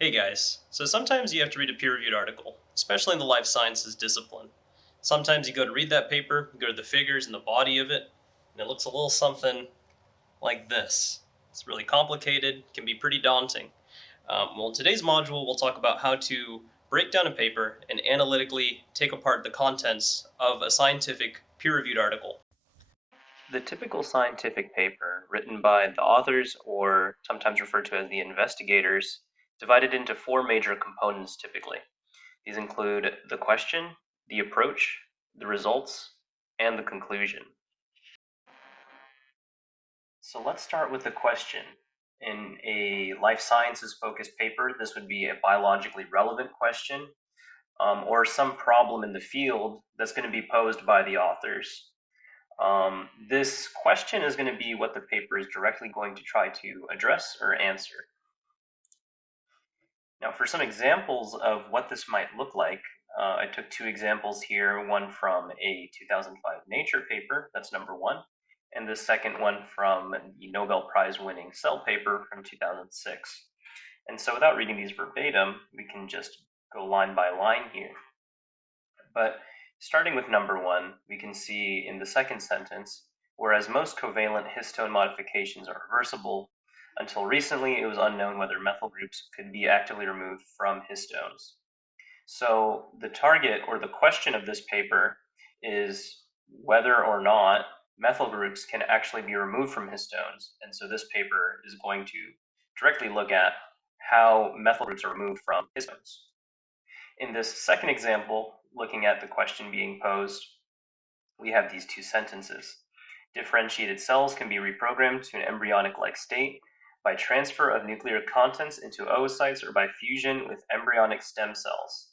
Hey guys, so sometimes you have to read a peer-reviewed article, especially in the life sciences discipline. Sometimes you go to read that paper, you go to the figures and the body of it, and it looks a little something like this. It's really complicated, can be pretty daunting. In today's module, we'll talk about how to break down a paper and analytically take apart the contents of a scientific peer-reviewed article. The typical scientific paper, written by the authors or sometimes referred to as the investigators, divided into four major components typically. These include the question, the approach, the results, and the conclusion. So let's start with the question. In a life sciences focused paper, this would be a biologically relevant question or some problem in the field that's going to be posed by the authors. This question is going to be what the paper is directly going to try to address or answer. Now, for some examples of what this might look like, I took two examples here, one from a 2005 Nature paper, that's number one, and the second one from the Nobel Prize winning Cell paper from 2006. And so without reading these verbatim, we can just go line by line here. But starting with number one, we can see in the second sentence, whereas most covalent histone modifications are reversible, until recently it was unknown whether methyl groups could be actively removed from histones. So the target or the question of this paper is whether or not methyl groups can actually be removed from histones. And so this paper is going to directly look at how methyl groups are removed from histones. In this second example, looking at the question being posed, we have these two sentences. Differentiated cells can be reprogrammed to an embryonic-like state by transfer of nuclear contents into oocytes or by fusion with embryonic stem cells.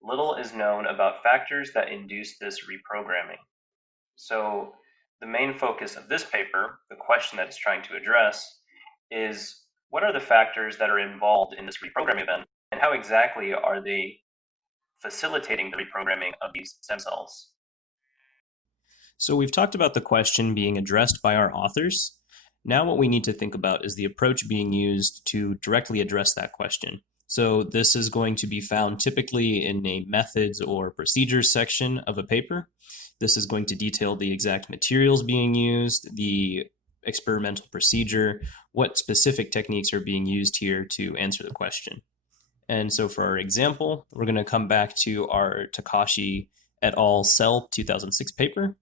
Little is known about factors that induce this reprogramming. So the main focus of this paper, the question that it's trying to address, is what are the factors that are involved in this reprogramming event, and how exactly are they facilitating the reprogramming of these stem cells? So we've talked about the question being addressed by our authors. Now what we need to think about is the approach being used to directly address that question. So this is going to be found typically in a methods or procedures section of a paper. This is going to detail the exact materials being used, the experimental procedure, what specific techniques are being used here to answer the question. And so for our example, we're going to come back to our Takashi et al. Cell 2006 paper.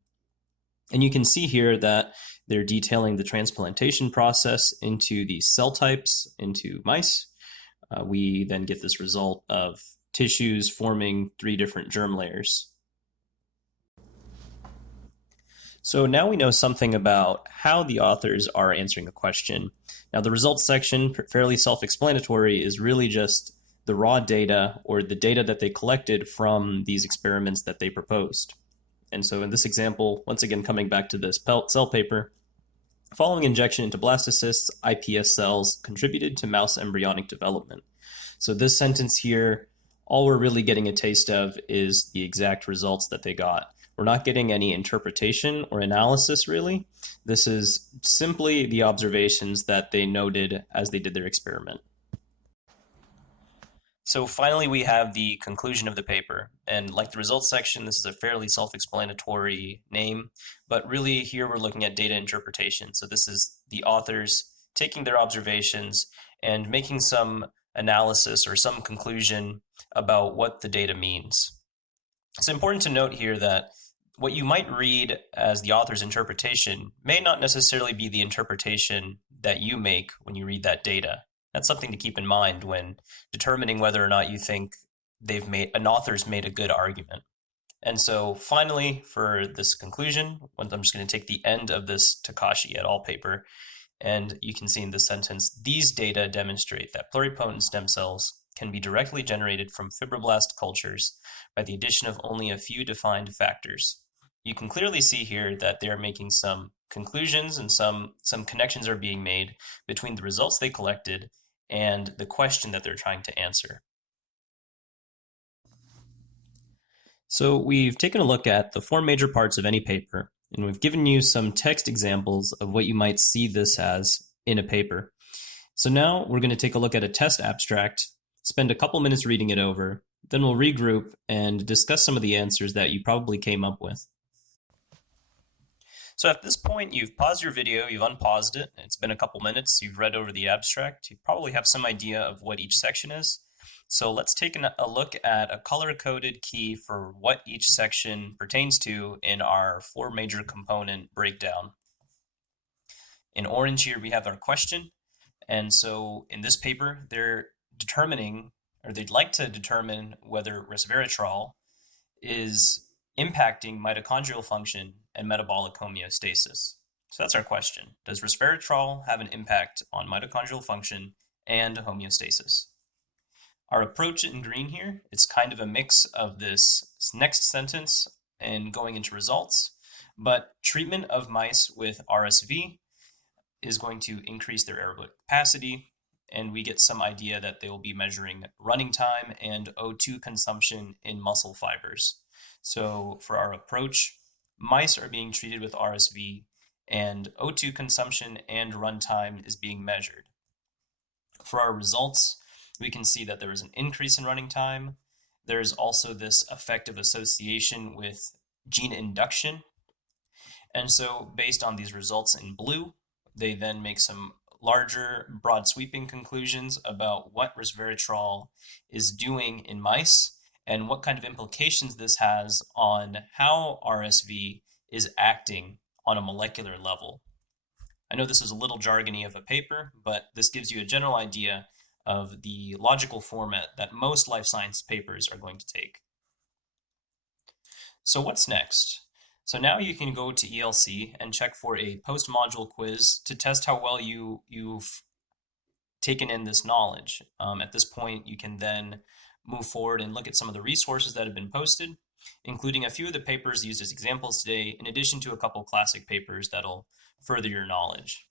And you can see here that they're detailing the transplantation process into these cell types into mice. We then get this result of tissues forming three different germ layers. So now we know something about how the authors are answering the question. Now the results section, fairly self-explanatory, is really just the raw data or the data that they collected from these experiments that they proposed. And so in this example, once again coming back to this cell paper, following injection into blastocysts, iPS cells contributed to mouse embryonic development. So this sentence here, all we're really getting a taste of is the exact results that they got. We're not getting any interpretation or analysis really. This is simply the observations that they noted as they did their experiment. So finally, we have the conclusion of the paper. And like the results section, this is a fairly self-explanatory name, but really here we're looking at data interpretation. So this is the authors taking their observations and making some analysis or some conclusion about what the data means. It's important to note here that what you might read as the author's interpretation may not necessarily be the interpretation that you make when you read that data. That's something to keep in mind when determining whether or not you think an author's made a good argument. And so finally, for this conclusion, I'm just going to take the end of this Takashi et al. Paper, and you can see in this sentence, these data demonstrate that pluripotent stem cells can be directly generated from fibroblast cultures by the addition of only a few defined factors. You can clearly see here that they are making some conclusions and some connections are being made between the results they collected and the question that they're trying to answer. So we've taken a look at the four major parts of any paper, and we've given you some text examples of what you might see this as in a paper. So now we're going to take a look at a test abstract spend a couple minutes reading it over, then we'll regroup and discuss some of the answers that you probably came up with. So at this point, you've paused your video, you've unpaused it, it's been a couple minutes, you've read over the abstract, you probably have some idea of what each section is. So let's take a look at a color-coded key for what each section pertains to in our four major component breakdown. In orange here, we have our question. And so in this paper, they're determining, or they'd like to determine whether resveratrol is impacting mitochondrial function and metabolic homeostasis. So that's our question. Does resveratrol have an impact on mitochondrial function and homeostasis? Our approach in green here, it's kind of a mix of this next sentence and going into results, but treatment of mice with RSV is going to increase their aerobic capacity, and we get some idea that they will be measuring running time and O2 consumption in muscle fibers. So for our approach, mice are being treated with RSV, and O2 consumption and runtime is being measured. For our results, we can see that there is an increase in running time. There's also this effective association with gene induction. And so based on these results in blue, they then make some larger, broad sweeping conclusions about what resveratrol is doing in mice and what kind of implications this has on how RSV is acting on a molecular level. I know this is a little jargony of a paper, but this gives you a general idea of the logical format that most life science papers are going to take. So what's next? So now you can go to ELC and check for a post-module quiz to test how well you've taken in this knowledge. At this point, you can then move forward and look at some of the resources that have been posted, including a few of the papers used as examples today, in addition to a couple classic papers that'll further your knowledge.